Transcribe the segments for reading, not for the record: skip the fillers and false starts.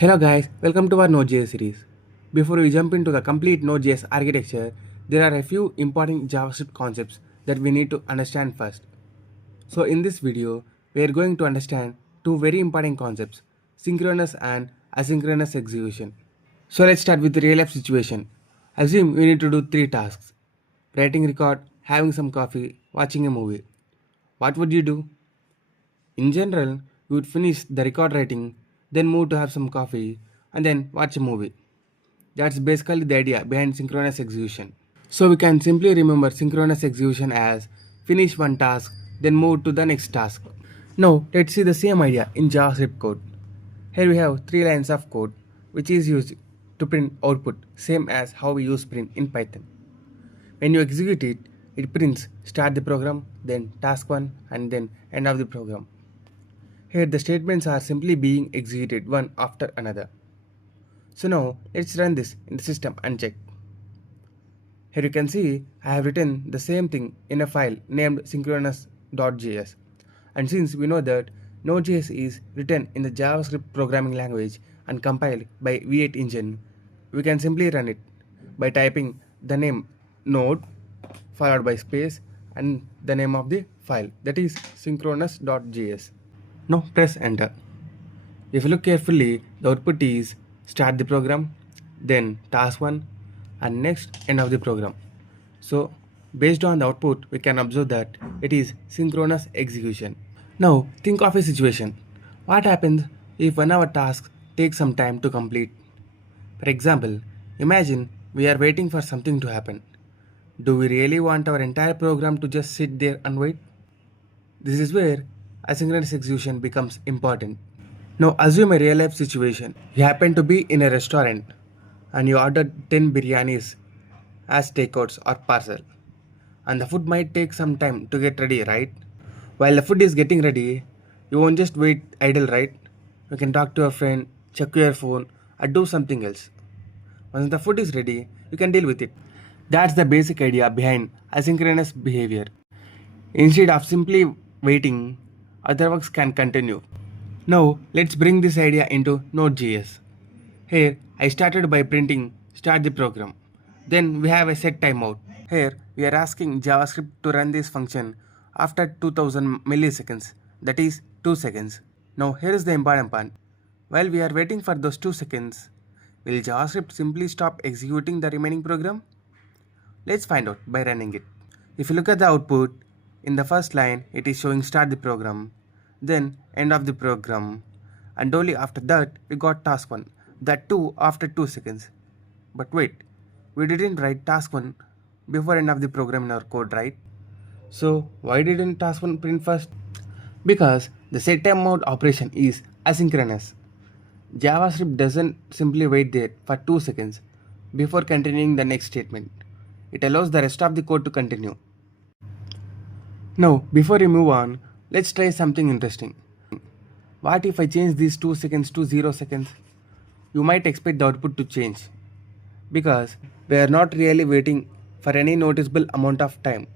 Hello guys, welcome to our Node.js series. Before we jump into the complete Node.js architecture, there are a few important JavaScript concepts that we need to understand first. So in this video, we are going to understand two very important concepts, synchronous and asynchronous execution. So let's start with the real life situation. Assume we need to do three tasks: writing record, having some coffee, watching a movie. What would you do? In general, we would finish the record writing, then move to have some coffee, and then watch a movie. That's basically the idea behind synchronous execution. So we can simply remember synchronous execution as finish one task, then move to the next task. Now let's see the same idea in JavaScript code. Here we have three lines of code which is used to print output, same as how we use print in Python. When you execute it, it prints start the program, then task 1 and then end of the program. Here the statements are simply being executed one after another. So now let's run this in the system and check. Here you can see I have written the same thing in a file named Synchronous.js. And since we know that Node.js is written in the JavaScript programming language and compiled by V8 engine, we can simply run it by typing the name node followed by space and the name of the file, that is synchronous.js. Now press enter. If you look carefully, the output is start the program, then task 1 and next end of the program. So based on the output, we can observe that it is synchronous execution. Now think of a situation. What happens if one of our tasks takes some time to complete? For example, imagine we are waiting for something to happen. Do we really want our entire program to just sit there and wait? This is where asynchronous execution becomes important. Now assume a real life situation. You happen to be in a restaurant and you ordered 10 biryanis as takeouts or parcel. And the food might take some time to get ready, right? While the food is getting ready, you won't just wait idle, right? You can talk to a friend, check your phone, or do something else. Once the food is ready, you can deal with it. That's the basic idea behind asynchronous behavior. Instead of simply waiting, other works can continue. Now let's bring this idea into Node.js. Here I started by printing start the program. Then we have a set timeout. Here we are asking JavaScript to run this function after 2000 milliseconds, that is 2 seconds. Now here is the important part. While we are waiting for those 2 seconds, will JavaScript simply stop executing the remaining program? Let's find out by running it. If you look at the output, in the first line it is showing start the program, then end of the program, and only after that we got task 1, that too after 2 seconds. But wait, we didn't write task 1 before end of the program in our code, right? So why didn't task 1 print first? Because the set timeout operation is asynchronous. JavaScript doesn't simply wait there for 2 seconds before continuing the next statement. It allows the rest of the code to continue. Now, before we move on, let's try something interesting. What if I change these 2 seconds to 0 seconds? You might expect the output to change, because we are not really waiting for any noticeable amount of time.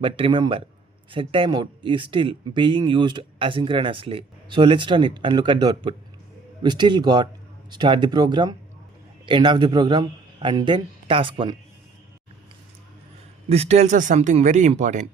But remember, set timeout is still being used asynchronously. So let's run it and look at the output. We still got start the program, end of the program, and then task 1. This tells us something very important.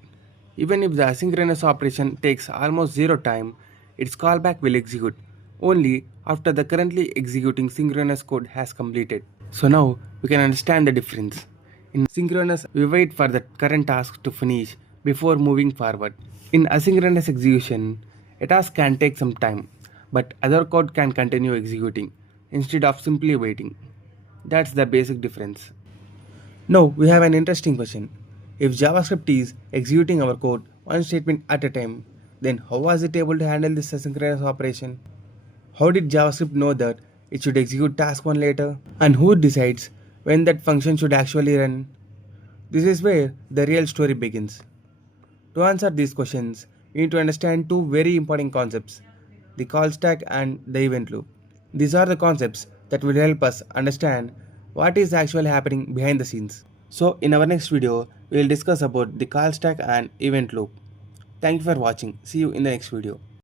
Even if the asynchronous operation takes almost zero time, its callback will execute only after the currently executing synchronous code has completed. So now we can understand the difference. In synchronous, we wait for the current task to finish before moving forward. In asynchronous execution, a task can take some time, but other code can continue executing instead of simply waiting. That's the basic difference. Now we have an interesting question. If JavaScript is executing our code one statement at a time, then how was it able to handle this asynchronous operation? How did JavaScript know that it should execute task 1 later? And who decides when that function should actually run? This is where the real story begins. To answer these questions, we need to understand two very important concepts: the call stack and the event loop. These are the concepts that will help us understand what is actually happening behind the scenes. So in our next video, we will discuss about the call stack and event loop. Thank you for watching. See you in the next video.